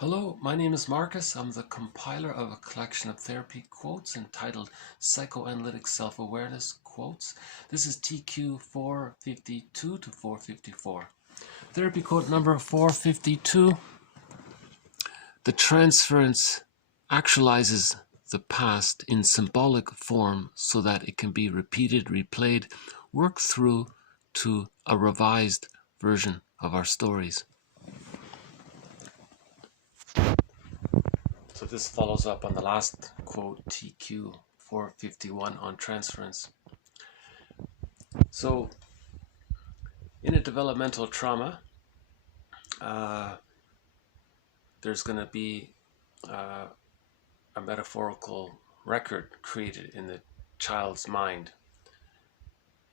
Hello, my name is Marcus. I'm the compiler of a collection of therapy quotes entitled Psychoanalytic Self-Awareness Quotes. This is TQ 452 to 454. Therapy quote number 452. The transference actualizes the past in symbolic form so that it can be repeated, replayed, worked through to a revised version of our stories. So this follows up on the last quote, TQ 451 on transference. So in a developmental trauma, there's going to be a metaphorical record created in the child's mind.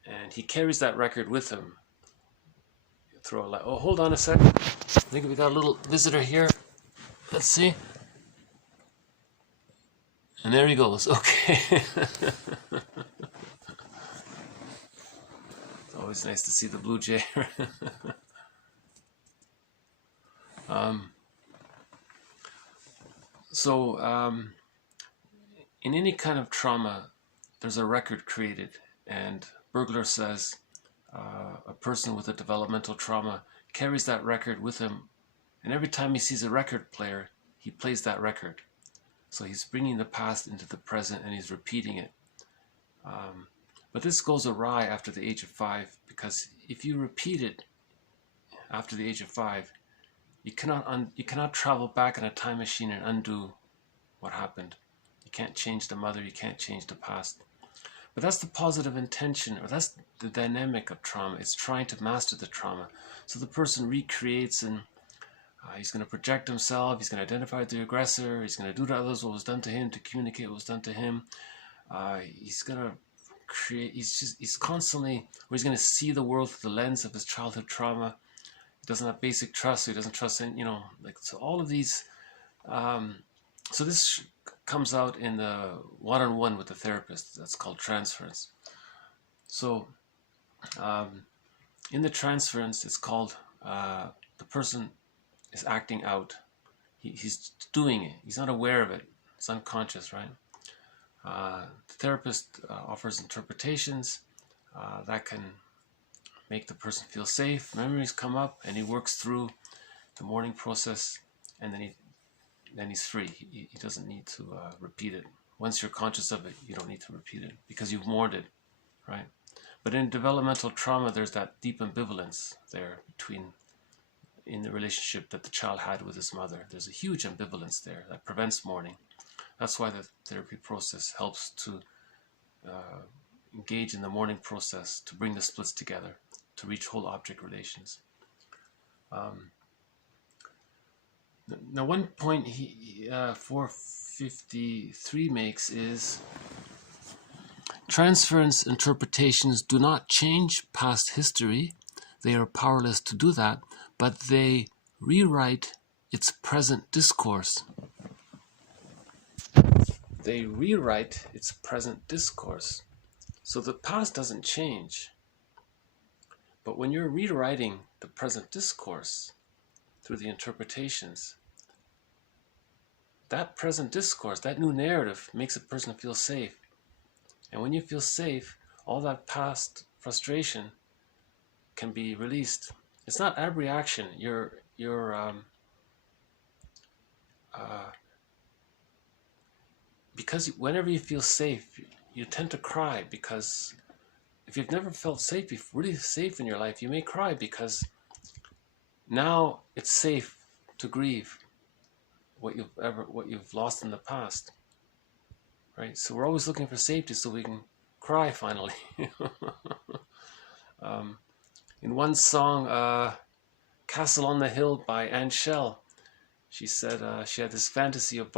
And he carries that record with him. Throw a light. Oh, hold on a second. I think we got a little visitor here. Let's see. And there he goes. Okay. It's always nice to see the blue jay. In any kind of trauma, there's a record created, and Burglar says a person with a developmental trauma carries that record with him, and every time he sees a record player, he plays that record. So he's bringing the past into the present and he's repeating it. But this goes awry after the age of 5, because if you repeat it after the age of 5, you cannot travel back in a time machine and undo what happened. You can't change the mother, you can't change the past. But that's the positive intention, or that's the dynamic of trauma. It's trying to master the trauma. So the person recreates, and he's going to project himself, he's going to identify the aggressor, he's going to do to others what was done to him, to communicate what was done to him. He's going to create, he's constantly, or he's going to see the world through the lens of his childhood trauma. He doesn't have basic trust, so he doesn't trust in, so all of these, so this comes out in the one-on-one with the therapist. That's called transference. So in the transference, it's called, the person is acting out. He's doing it. He's not aware of it. It's unconscious, right? The therapist offers interpretations that can make the person feel safe. Memories come up, and he works through the mourning process, and then he's free. He doesn't need to repeat it. Once you're conscious of it, you don't need to repeat it because you've mourned it, right? But in developmental trauma, there's that deep ambivalence there in the relationship that the child had with his mother. There's a huge ambivalence there that prevents mourning. That's why the therapy process helps to engage in the mourning process, to bring the splits together, to reach whole object relations. Now, one point 453 makes is transference interpretations do not change past history. They are powerless to do that, but they rewrite its present discourse. They rewrite its present discourse. So the past doesn't change. But when you're rewriting the present discourse through the interpretations, that present discourse, that new narrative, makes a person feel safe. And when you feel safe, all that past frustration can be released. It's not abreaction. Because whenever you feel safe, you tend to cry, because if you've never felt safe, really safe in your life, you may cry because now it's safe to grieve what you've lost in the past, right? So we're always looking for safety so we can cry finally. In one song, Castle on the Hill by Anne Shell, she said she had this fantasy of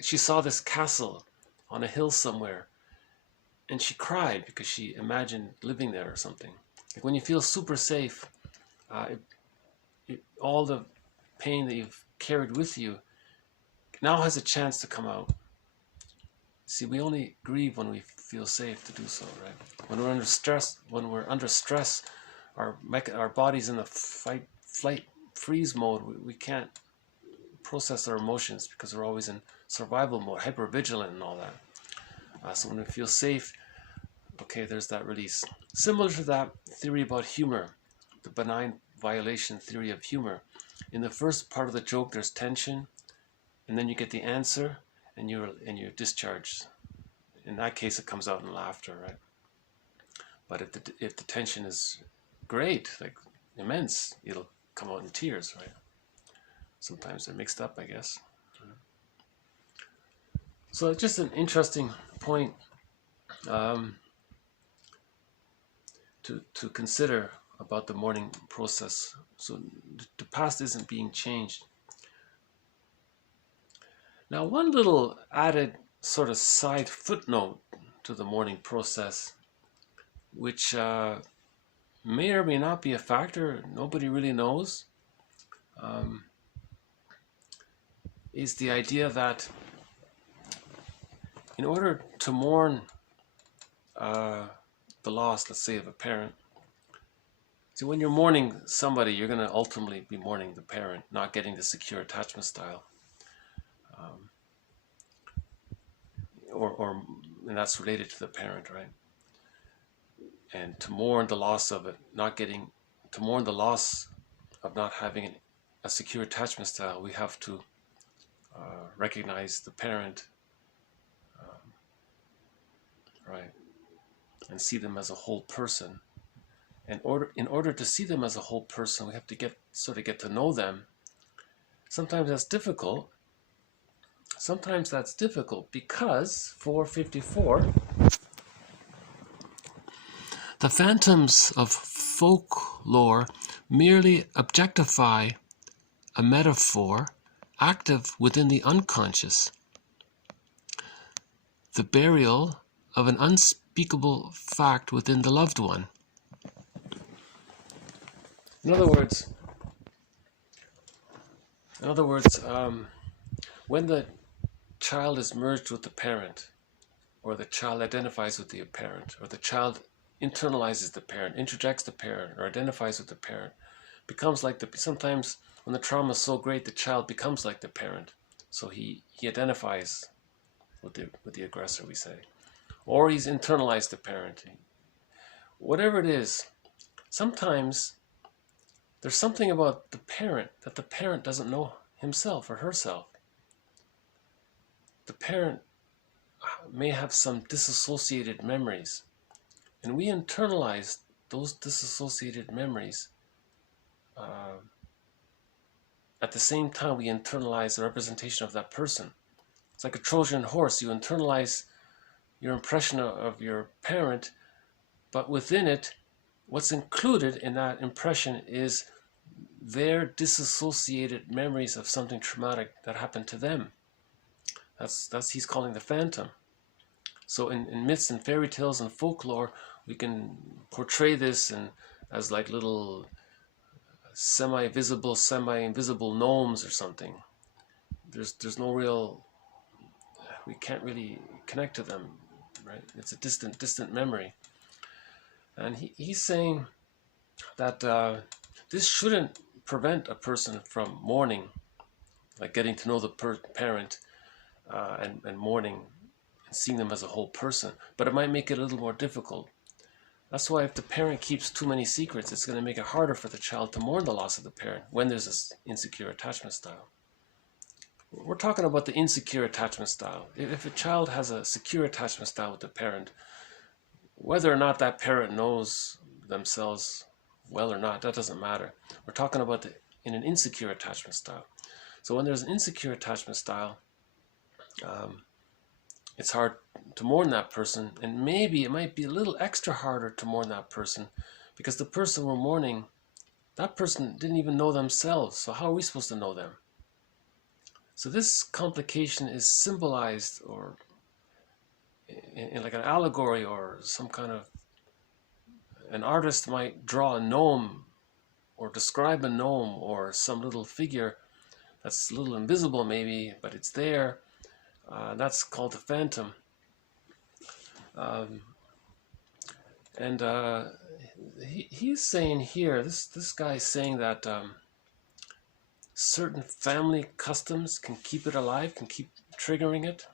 she saw this castle on a hill somewhere, and she cried because she imagined living there or something. Like when you feel super safe, all the pain that you've carried with you now has a chance to come out. See, we only grieve when we feel safe to do so, right? When we're under stress, our body's in the fight, flight, freeze mode. We can't process our emotions because we're always in survival mode, hypervigilant and all that. So when we feel safe, okay, there's that release. Similar to that theory about humor, the benign violation theory of humor. In the first part of the joke, there's tension, and then you get the answer, and you're discharged. In that case, it comes out in laughter, right? But if the tension is great, like immense, it'll come out in tears, right? Sometimes they're mixed up, I guess. So it's just an interesting point to consider about the mourning process. So the past isn't being changed. Now, one little added sort of side footnote to the mourning process, which may or may not be a factor, nobody really knows, is the idea that in order to mourn the loss, let's say, of a parent, so when you're mourning somebody, you're going to ultimately be mourning the parent, not getting the secure attachment style. And that's related to the parent, right? And to mourn the loss of it, to mourn the loss of not having a secure attachment style, we have to recognize the parent, right, and see them as a whole person. In order to see them as a whole person, we have to get to know them. Sometimes that's difficult. Sometimes that's difficult because 454, the phantoms of folklore merely objectify a metaphor active within the unconscious, the burial of an unspeakable fact within the loved one. In other words, when the child is merged with the parent, or the child identifies with the parent, or the child internalizes the parent, interjects the parent, or identifies with the parent, becomes like sometimes when the trauma is so great, the child becomes like the parent. So he identifies with the aggressor, we say. Or he's internalized the parent. Whatever it is, sometimes there's something about the parent that the parent doesn't know himself or herself. The parent may have some disassociated memories, and we internalize those disassociated memories. At the same time, we internalize the representation of that person. It's like a Trojan horse. You internalize your impression of your parent, but within it, what's included in that impression is their disassociated memories of something traumatic that happened to them. That's he's calling the phantom. So in myths and fairy tales and folklore, we can portray this as like little semi-visible, semi-invisible gnomes or something. There's no real, we can't really connect to them, right? It's a distant memory. And he's saying that this shouldn't prevent a person from mourning, like getting to know the parent and mourning and seeing them as a whole person, but it might make it a little more difficult. That's why if the parent keeps too many secrets, it's going to make it harder for the child to mourn the loss of the parent when there's this insecure attachment style. We're talking about the insecure attachment style. If a child has a secure attachment style with the parent, whether or not that parent knows themselves well or not, that doesn't matter. We're talking about in an insecure attachment style. So when there's an insecure attachment style, it's hard to mourn that person, and maybe it might be a little extra harder to mourn that person because the person we're mourning, that person didn't even know themselves. So how are we supposed to know them? So this complication is symbolized or in like an allegory or some kind of, an artist might draw a gnome or describe a gnome or some little figure that's a little invisible maybe, but it's there. That's called the phantom. He's saying here, this guy's saying that certain family customs can keep it alive, can keep triggering it.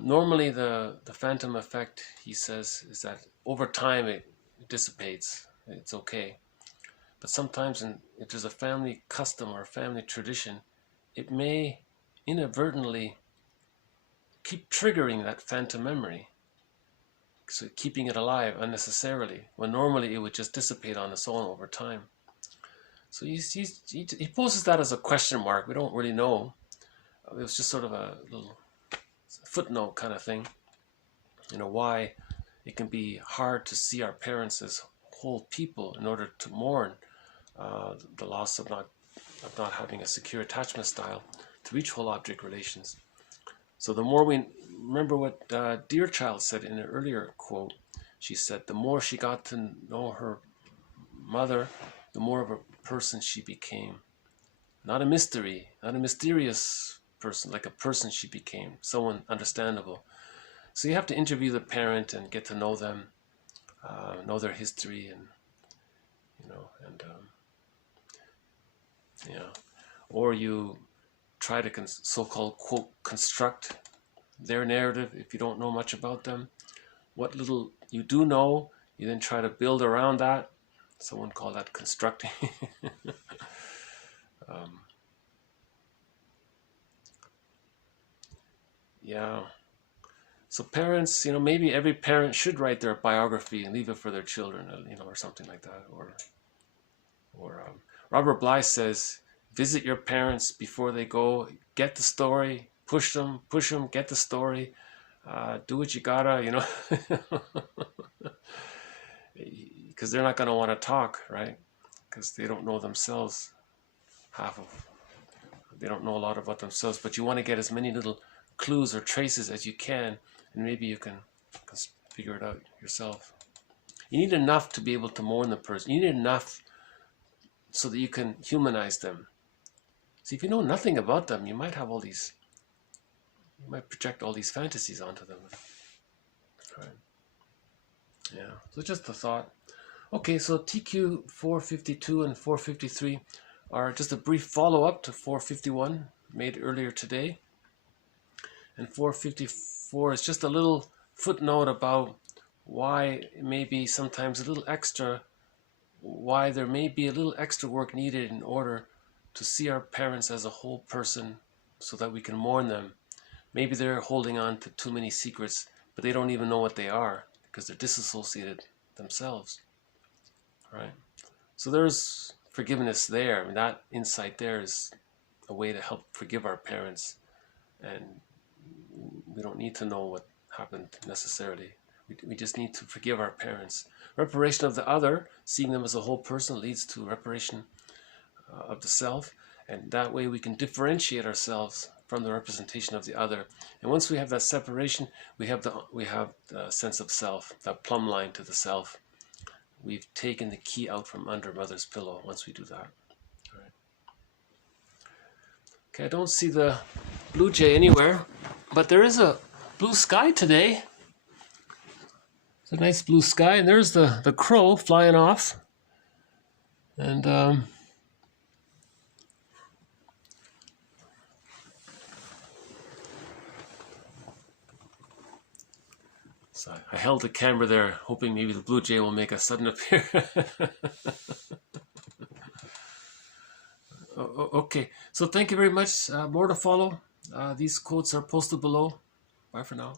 Normally the phantom effect, he says, is that over time it dissipates. It's okay. But sometimes if there's a family custom or a family tradition, it may inadvertently keep triggering that phantom memory. So keeping it alive unnecessarily, when normally it would just dissipate on its own over time. So he poses that as a question mark. We don't really know. It was just sort of a little footnote kind of thing. Why it can be hard to see our parents as whole people in order to mourn the loss of not having a secure attachment style to reach whole object relations. So the more we remember what Deerchild said in an earlier quote, she said the more she got to know her mother, the more of a person she became. Not a mystery, not a mysterious person, like a person she became, someone understandable. So you have to interview the parent and get to know them, know their history, and or you try to so-called quote construct their narrative if you don't know much about them. What little you do know, you then try to build around that. Someone called that constructing. Yeah. So parents, maybe every parent should write their biography and leave it for their children, or something like that. Or Robert Bly says, visit your parents before they go, get the story, push them, get the story, do what you gotta, because they're not going to want to talk, right? Because they don't know themselves, they don't know a lot about themselves, but you want to get as many little clues or traces as you can, and maybe you can figure it out yourself. You need enough to be able to mourn the person. You need enough so that you can humanize them. See, if you know nothing about them, you might project all these fantasies onto them. Right. Yeah, so just a thought. Okay, so TQ 452 and 453 are just a brief follow-up to 451 made earlier today. And 454 is just a little footnote about why it may be sometimes a little extra, why there may be a little extra work needed in order to see our parents as a whole person so that we can mourn them. Maybe they're holding on to too many secrets, but they don't even know what they are because they're disassociated themselves, right? So there's forgiveness there. I mean, that insight there is a way to help forgive our parents, and we don't need to know what happened necessarily. We just need to forgive our parents. Reparation of the other, seeing them as a whole person, leads to reparation of the self, and that way we can differentiate ourselves from the representation of the other. And once we have that separation, we have the sense of self, that plumb line to the self. We've taken the key out from under mother's pillow once we do that. All right. Okay, I don't see the blue jay anywhere, but there is a blue sky today. It's a nice blue sky, and there's the crow flying off. And so I held the camera there, hoping maybe the blue jay will make a sudden appearance. Okay, so thank you very much. More to follow. These quotes are posted below. Bye for now.